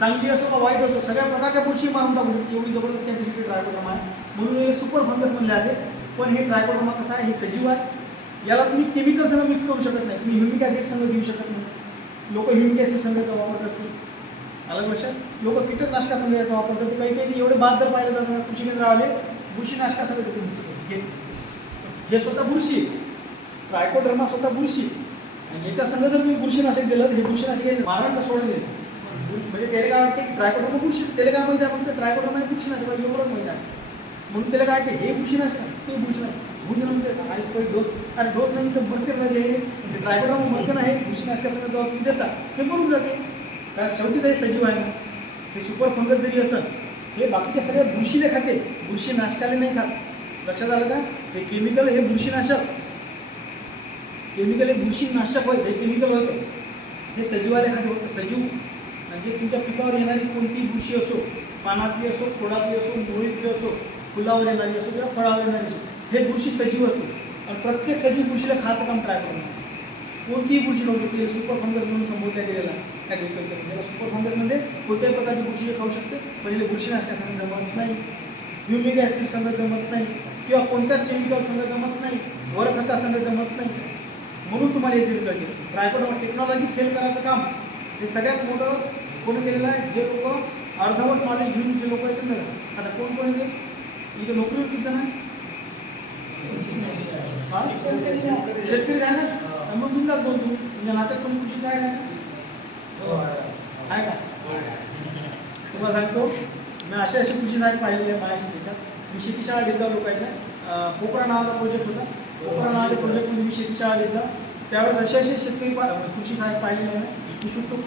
चांगली असो का वाईट असो सगळ्या प्रकारच्या बुरशी मारून टाकू शकते. एवढी जबरदस्त कॅपॅसिटी ट्रायकोडर्मा आहे. म्हणून हे सुपर फंगस म्हणले आहे पण हे ट्रायकोडर्मा कसं आहे? हे सजीव आहे. याला तुम्ही केमिकल संग मिक्स करू शकत नाही. तुम्ही ह्युमिक ॲसिड संघ देऊ शकत नाही. लोक ह्युमिक ॲसिड संघाचा वापर करतील. आलं लक्षात? लोक कीटकनाशका संघ याचा वापर करते काही काही एवढे बाद जर पाहिलं जातात कृषी केंद्रावाले बुरशीनाशका संघ देते मिक्स करून. हे हे स्वतः बुरशी. ट्रायकोडर्मा स्वतः बुरशी. आणि याच्या संघ जर तुम्ही बुरशीनाशक दिलं तर हे बुरशीनाशक हे मारण सोडून देईल म्हणजे त्याला काय वाटते ट्रायकोडर्मा बुरशी त्याला काय माहिती आहे फक्त ट्रायकोडर्मा हे बुरशीनाशक आहे एवढंच माहिती आहे. म्हणून त्याला काय वाटते हे बुरशीनाशक आहे ते बुरशीनाशक भूल म्हणजे आज पहिले डोस आणि डोस नाही तर मरते जे हे ट्रायकोडर्मा मरते नाही बुरशीनाशकाचं जेव्हा तुम्ही देता. ते मरून जाते. कारण शेवटी ते सजीव आहे ना. हे सुपर फंगस जरी असं हे बाकीच्या सगळ्या बुरशीले खाते. बुरशीनाशकाले नाही खात. लक्षात आलं का? हे केमिकल हे बुरशीनाशक. केमिकल हे बुरशीनाशक होय हे केमिकल होतं. हे सजीवाले खाते होतं सजीव. म्हणजे तुमच्या पिकावर येणारी कोणती बुरशी असो पानातली असो खोडातली असो मुळीतली असो फुलावर येणारी असो किंवा फळावर येणारी असो हे बुरशी सजीव असते. आणि प्रत्येक सजीव बुरशीला खायचं काम ट्राय करणं कोणतीही बुरशी खाऊ शकते सुपर फंगस म्हणून संबोधल्या गेलेला आहे ॲग्रिकल्चरमध्ये सुपर फंगसमध्ये कोणत्याही प्रकारची बुरशी खाऊ शकते. पहिले बुरशी बुरशीनाशकासंग जमत नाही. ह्युमिक ॲसिड संघ जमत नाही. किंवा कोणत्याच केमिकल संघ जमत नाही. वरखता संघ जमत नाही. म्हणून तुम्हाला याची रिझल्ट येईल ट्रायकोडर्मा टेक्नॉलॉजी फेल करायचं काम हे सगळ्यात मोठं कोणी केलेलं आहे? जे लोक अर्धवट नॉलेज घेऊन जे लोक येतात ना आता कोण कोण येते इथे नोकरीवर किती जण आहे शेतकरी आहे ना? मग बिंदास बोल म्हणजे तुझ्या नात्यात कोणी कृषी साहेब आहे आहे का? तुम्हाला सांगतो मी असे असे कृषी साहेब पाहिलेले आहे माझ्या त्याच्यात. मी शेती शाळा घेतला लोकांच्या. पोकरा नावाचा प्रोजेक्ट होता. पोकरा नावाच्या प्रोजेक्टमध्ये मी शेती शाळा घेत त्यावेळेस असे असे शेतकरी पा कृषी साहेब पाहिलेले आहे ना मी शूट करू